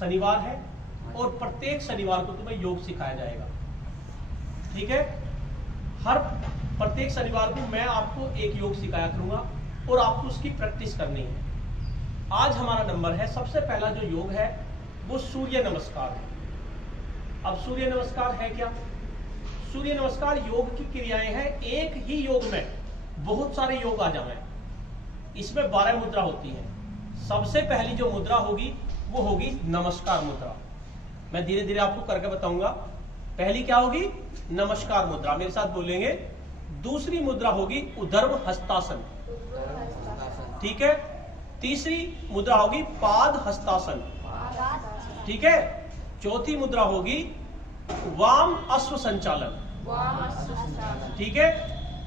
शनिवार है और प्रत्येक शनिवार को तुम्हें योग सिखाया जाएगा। ठीक है, हर प्रत्येक शनिवार को मैं आपको एक योग सिखाया करूंगा और आपको उसकी प्रैक्टिस करनी है। आज हमारा नंबर है, सबसे पहला जो योग है वो सूर्य नमस्कार है। अब सूर्य नमस्कार है क्या? सूर्य नमस्कार योग की क्रियाएं हैं। एक ही योग में बहुत सारे योग आ जाए। इसमें 12 मुद्रा होती है। सबसे पहली जो मुद्रा होगी वो होगी नमस्कार मुद्रा। मैं धीरे धीरे आपको करके बताऊंगा। पहली क्या होगी? नमस्कार मुद्रा, मेरे साथ बोलेंगे। दूसरी मुद्रा होगी उदर्भ हस्तासन। ठीक है। तीसरी मुद्रा होगी पाद हस्तासन। ठीक है। चौथी मुद्रा होगी वाम अश्व संचालन। ठीक है।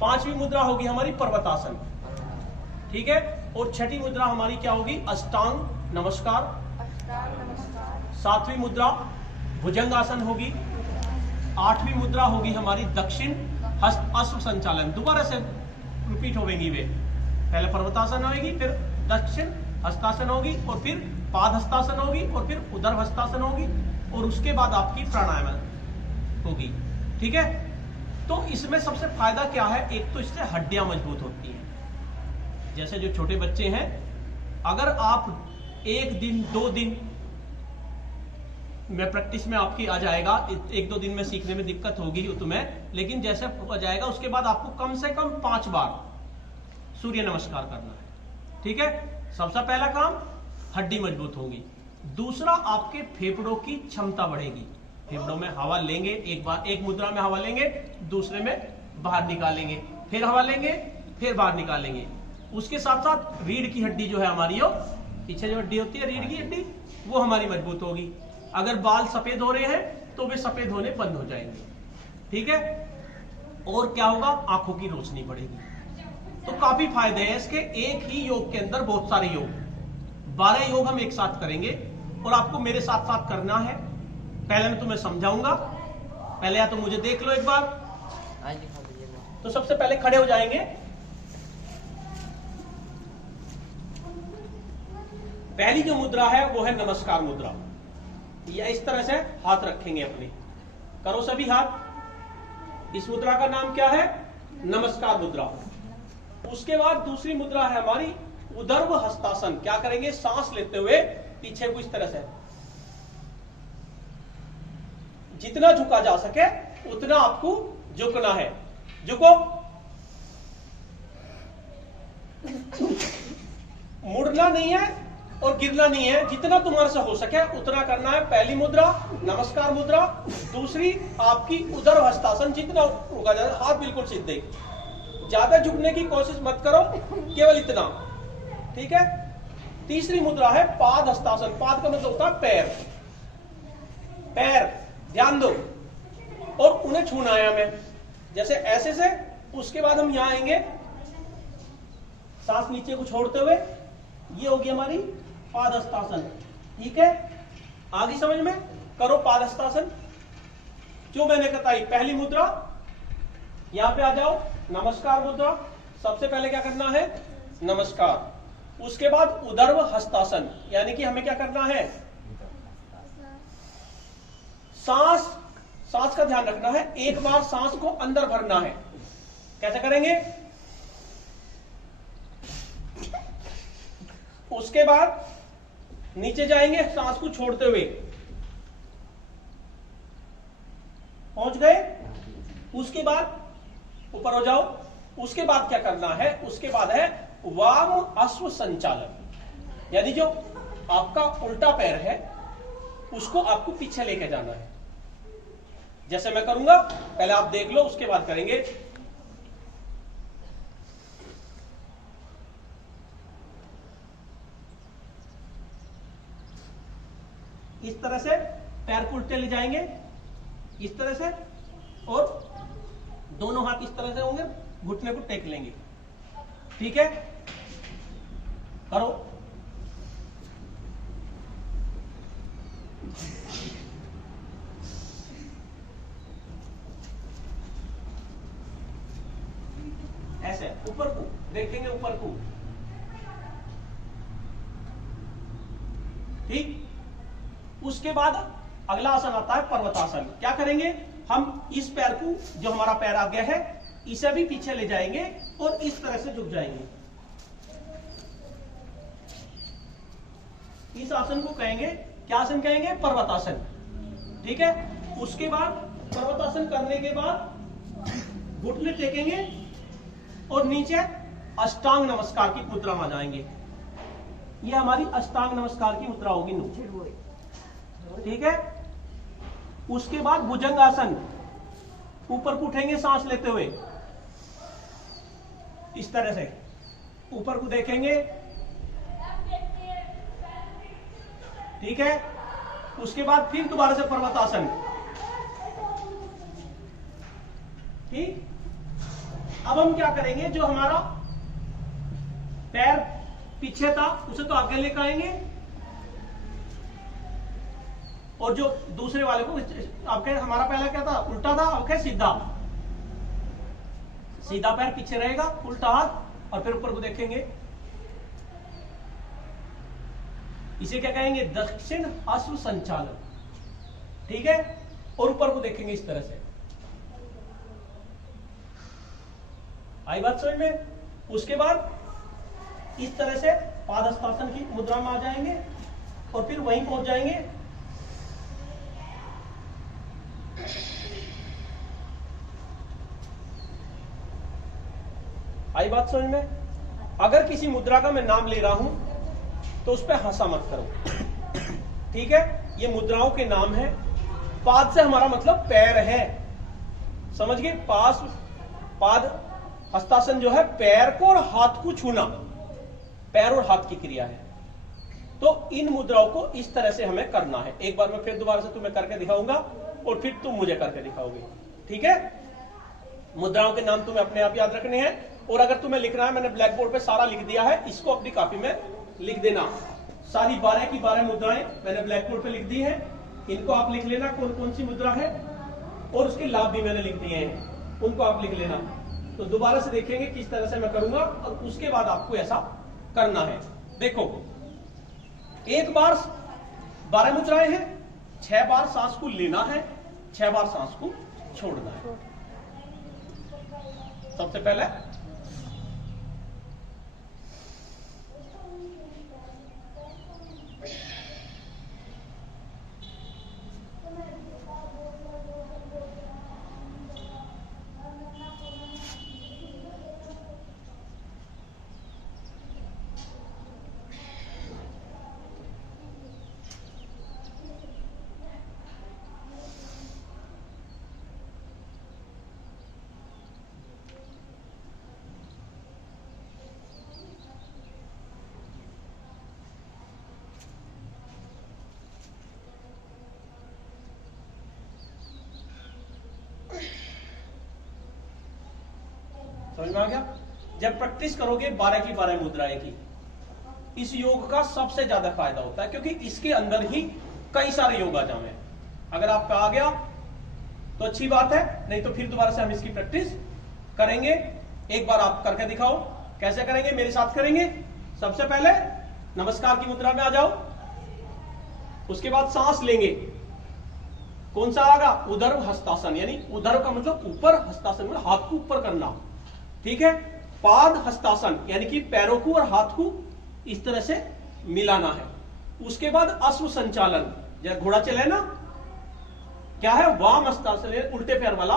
पांचवी मुद्रा होगी हमारी पर्वतासन। ठीक है। और छठी मुद्रा हमारी क्या होगी? अष्टांग नमस्कार। सातवीं मुद्रा भुजंगासन होगी। आठवीं मुद्रा होगी हमारी दक्षिण हस्त अश्व संचालन। दोबारा से रिपीट होगी वे। पहले पर्वतासन होगी, फिर दक्षिण हस्तासन होगी, और फिर पाद हस्तासन होगी, और फिर उदर हस्तासन होगी, और उसके बाद आपकी प्राणायाम होगी। ठीक है। तो इसमें सबसे फायदा क्या है? एक तो इससे हड्डियां मजबूत होती हैं। जैसे जो छोटे बच्चे हैं, अगर आप एक दिन 2 दिन में प्रैक्टिस में आपकी आ जाएगा, 1-2 दिन में सीखने में दिक्कत होगी तुम्हें, लेकिन जैसे हो जाएगा उसके बाद आपको कम से कम 5 बार सूर्य नमस्कार करना है। ठीक है। सबसे पहला काम, हड्डी मजबूत होगी। दूसरा, आपके फेफड़ों की क्षमता बढ़ेगी। फेफड़ों में हवा लेंगे, एक मुद्रा में हवा लेंगे, दूसरे में बाहर निकालेंगे, फिर हवा लेंगे, फिर बाहर निकालेंगे। उसके साथ साथ रीढ़ की हड्डी जो है हमारी, पीछे जो हड्डी होती है रीढ़ की हड्डी, वो हमारी मजबूत होगी। अगर बाल सफेद हो रहे हैं तो वे सफेद होने बंद हो जाएंगे। ठीक है। और क्या होगा? आंखों की रोशनी बढ़ेगी। तो काफी फायदे हैं इसके। एक ही योग के अंदर बहुत सारे योग, 12 योग हम एक साथ करेंगे, और आपको मेरे साथ साथ करना है। पहले मैं तुम्हें समझाऊंगा। पहले या तो मुझे देख लो एक बार। तो सबसे पहले खड़े हो जाएंगे। पहली जो मुद्रा है वो है नमस्कार मुद्रा। या इस तरह से हाथ रखेंगे अपने, करो सभी हाथ। इस मुद्रा का नाम क्या है? नमस्कार मुद्रा। उसके बाद दूसरी मुद्रा है हमारी उदर्भ हस्तासन। क्या करेंगे? सांस लेते हुए पीछे को इस तरह से, जितना झुका जा सके उतना आपको झुकना है। झुको, मुड़ना नहीं है और गिरना नहीं है। जितना तुम्हारे से हो सके उतना करना है। पहली मुद्रा नमस्कार मुद्रा, दूसरी आपकी उदर हस्तासन। जितना होगा जाए, हाथ बिल्कुल सीधे, ज्यादा झुकने की कोशिश मत करो, केवल इतना। ठीक है। तीसरी मुद्रा है पाद हस्तासन। पाद का मतलब होता है पैर। पैर ध्यान दो, और उन्हें छूना है हमें, जैसे ऐसे से। उसके बाद हम यहां आएंगे, सांस नीचे को छोड़ते हुए। ये होगी हमारी पाद हस्तासन। ठीक है। आगे समझ में करो पाद हस्तासन जो मैंने बताई। पहली मुद्रा, यहां पे आ जाओ, नमस्कार मुद्रा। सबसे पहले क्या करना है? नमस्कार। उसके बाद उदर्भ हस्तासन, यानी कि हमें क्या करना है? सांस का ध्यान रखना है। एक बार सांस को अंदर भरना है। कैसे करेंगे? उसके बाद नीचे जाएंगे सांस को छोड़ते हुए। पहुंच गए? उसके बाद ऊपर हो जाओ। उसके बाद क्या करना है? उसके बाद है वाम अश्व संचालन, यानी जो आपका उल्टा पैर है उसको आपको पीछे लेके जाना है। जैसे मैं करूंगा, पहले आप देख लो, उसके बाद करेंगे। इस तरह से पैर को उल्टे ले जाएंगे, इस तरह से, और दोनों हाथ इस तरह से होंगे, घुटने को टेक लेंगे। ठीक है। करो। ऐसे ऊपर को देखेंगे, ऊपर को। ठीक। उसके बाद अगला आसन आता है पर्वतासन। क्या करेंगे, हम इस पैर को, जो हमारा पैर आगे है, इसे भी पीछे ले जाएंगे और इस तरह से झुक जाएंगे। इस आसन को कहेंगे, क्या आसन कहेंगे, पर्वतासन। ठीक है। उसके बाद पर्वतासन करने के बाद घुटने टेकेंगे और नीचे अष्टांग नमस्कार की मुद्रा में आ जाएंगे। ये हमारी अष्टांग नमस्कार की मुद्रा होगी। ठीक है। उसके बाद भुजंगासन, ऊपर को उठेंगे सांस लेते हुए, इस तरह से ऊपर को देखेंगे। ठीक है। उसके बाद फिर दोबारा से पर्वतासन। ठीक। अब हम क्या करेंगे, जो हमारा पैर पीछे था उसे तो आगे लेकर आएंगे, और जो दूसरे वाले को, अब क्या, हमारा पहला क्या था, उल्टा था, अब क्या सीधा। सीधा पैर पीछे रहेगा, उल्टा हाथ, और फिर ऊपर को देखेंगे। इसे क्या कहेंगे, दक्षिण अश्व संचालन। ठीक है। और ऊपर को देखेंगे इस तरह से। आई बात समझ में। उसके बाद इस तरह से पादहस्तासन की मुद्रा में आ जाएंगे और फिर वहीं पहुंच जाएंगे। आई बात समझ में। अगर किसी मुद्रा का मैं नाम ले रहा हूं तो उस पर हंसा मत करो। ठीक है। ये मुद्राओं के नाम है। पाद से हमारा मतलब पैर है, समझ गए। पाद हस्तासन जो है पैर को और हाथ को छूना, पैर और हाथ की क्रिया है। तो इन मुद्राओं को इस तरह से हमें करना है। एक बार मैं फिर दोबारा से तुम्हें करके दिखाऊंगा और फिर तुम मुझे करके दिखाओगे। ठीक है। मुद्राओं के नाम तुम्हें अपने आप याद रखने हैं, और अगर तुम्हें लिखना है, मैंने ब्लैक बोर्ड पे सारा लिख दिया है, इसको अपनी कॉपी में लिख देना। सारी 12 की 12 मुद्राएं मैंने ब्लैक बोर्ड पे लिख दी हैं। इनको आप लिख लेना कौन कौन सी मुद्रा है, और उसके लाभ भी मैंने लिख दिए हैं, उनको आप लिख लेना। तो दोबारा से देखेंगे किस तरह से मैं करूंगा, और उसके बाद आपको ऐसा करना है। देखो, एक बार 12 मुद्राएं हैं, 6 बार सांस को लेना है, 6 बार सांस को छोड़ना है। सबसे पहले समझ में आ गया। जब प्रैक्टिस करोगे 12 की 12 मुद्राएं की, इस योग का सबसे ज्यादा फायदा होता है, क्योंकि इसके अंदर ही कई सारे योग आ जाए। अगर आपका आ गया तो अच्छी बात है, नहीं तो फिर दोबारा से हम इसकी प्रैक्टिस करेंगे। एक बार आप करके दिखाओ, कैसे करेंगे, मेरे साथ करेंगे। सबसे पहले नमस्कार की मुद्रा में आ जाओ, उसके बाद सांस लेंगे। कौन सा आएगा, उदर हस्तासन, यानी उदर का मतलब ऊपर, हस्तासन मतलब हाथ को ऊपर करना। ठीक है। पाद हस्तासन यानी कि पैरों को और हाथ को इस तरह से मिलाना है। उसके बाद अश्व संचालन, जैसे घोड़ा चले ना, क्या है, वाम हस्तासन, उल्टे पैर वाला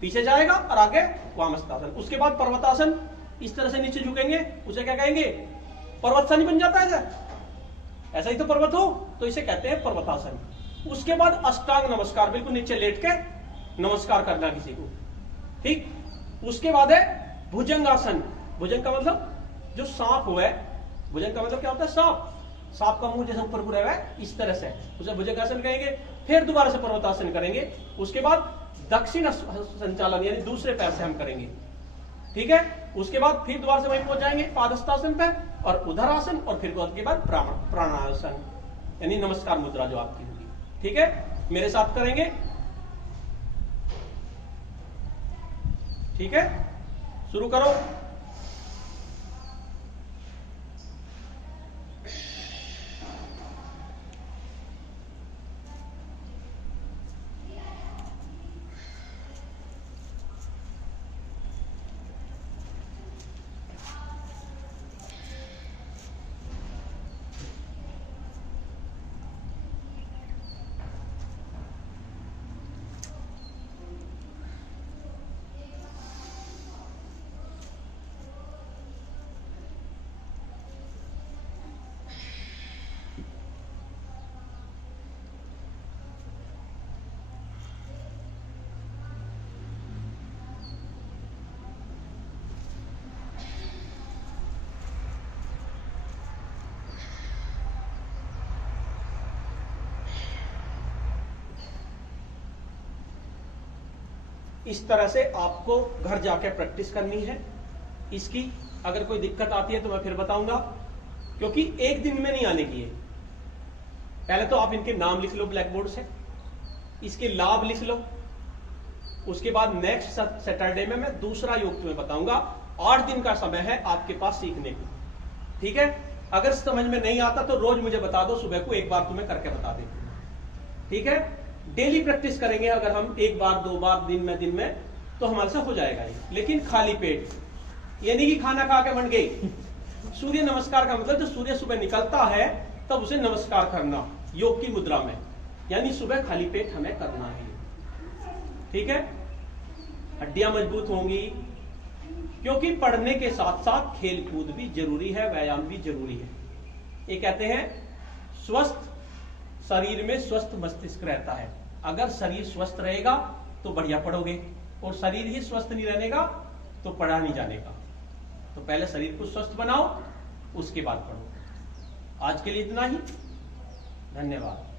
पीछे जाएगा और आगे वाम हस्तासन। उसके बाद पर्वतासन, इस तरह से नीचे झुकेंगे, उसे क्या कहेंगे, पर्वतासन ही बन जाता है। ऐसा ही तो पर्वत हो, तो इसे कहते हैं पर्वतासन। उसके बाद अष्टांग नमस्कार, बिल्कुल नीचे लेट के नमस्कार करना किसी को। ठीक। उसके बाद है भुजंगासन। भुजंग का मतलब जो सांप हुआ है, भुजंग का मतलब क्या होता है, सांप। सांप का मुंह जैसे ऊपर को रहेगा इस तरह से, उसे भुजंगासन कहेंगे। फिर दोबारा से पर्वतासन करेंगे। उसके बाद दक्षिण संचालन यानी दूसरे पैर से हम करेंगे। ठीक है। उसके बाद फिर दोबारा से वहीं पहुंच जाएंगे पादहस्तासन पे, और उदरासन, और फिर उसके बाद प्राणासन यानी नमस्कार मुद्रा जो आपकी होगी। ठीक है। मेरे साथ करेंगे। ठीक है, शुरू करो। इस तरह से आपको घर जाके प्रैक्टिस करनी है इसकी। अगर कोई दिक्कत आती है तो मैं फिर बताऊंगा, क्योंकि एक दिन में नहीं आने की है। पहले तो आप इनके नाम लिख लो ब्लैक बोर्ड से, इसके लाभ लिख लो, उसके बाद नेक्स्ट सैटरडे में मैं दूसरा योग तुम्हें बताऊंगा। 8 दिन का समय है आपके पास सीखने को, ठीक है। अगर समझ में नहीं आता तो रोज मुझे बता दो, सुबह को एक बार तुम्हें करके बता देते हैं, ठीक है। डेली प्रैक्टिस करेंगे अगर हम 1 बार 2 बार दिन में तो हमारे से हो जाएगा ये। लेकिन खाली पेट, ये नहीं कि खाना खा के बन गई। सूर्य नमस्कार का मतलब, जो सूर्य सुबह निकलता है तब उसे नमस्कार करना योग की मुद्रा में, यानी सुबह खाली पेट हमें करना है, ठीक है। हड्डियां मजबूत होंगी, क्योंकि पढ़ने के साथ साथ खेल कूद भी जरूरी है, व्यायाम भी जरूरी है। ये कहते हैं स्वस्थ शरीर में स्वस्थ मस्तिष्क रहता है। अगर शरीर स्वस्थ रहेगा तो बढ़िया पढ़ोगे, और शरीर ही स्वस्थ नहीं रहेगा तो पढ़ा नहीं जानेगा। तो पहले शरीर को स्वस्थ बनाओ, उसके बाद पढ़ो। आज के लिए इतना ही, धन्यवाद।